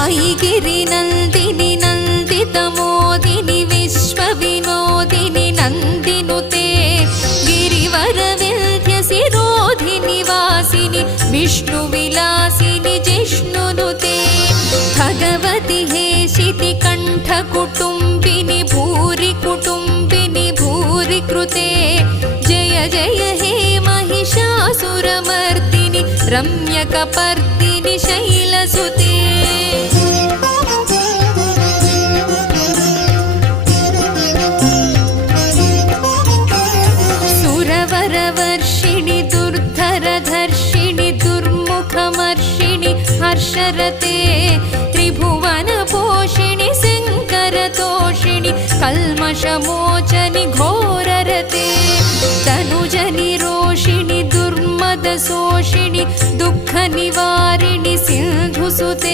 ऐगिरिनन्दिनि नन्दितमोदिनि विश्वविनोदिनि नन्दिनुते गिरिवरविन्ध्यसिरोधिनि वासिनि विष्णुविलासिनि जिष्णुनुते भगवति हेशितिकण्ठकुटुम्बिनि भूरि कुटुम्बिनि भूरि कृते जय जय हे महिषासुरमर्दिनि रम्यकपर्दिनि शैलसुते सुरवरवर्षिणि दुर्धरधर्षिणि दुर्मुखमर्षिणि हर्षरते त्रिभुवनपोषिणि शङ्करतोषिणि कल्मषमोचनि घोररते तनुजनिरोषिणि दुर्मदशोषिणि दुःखनिवारिणि सिन्धुसुते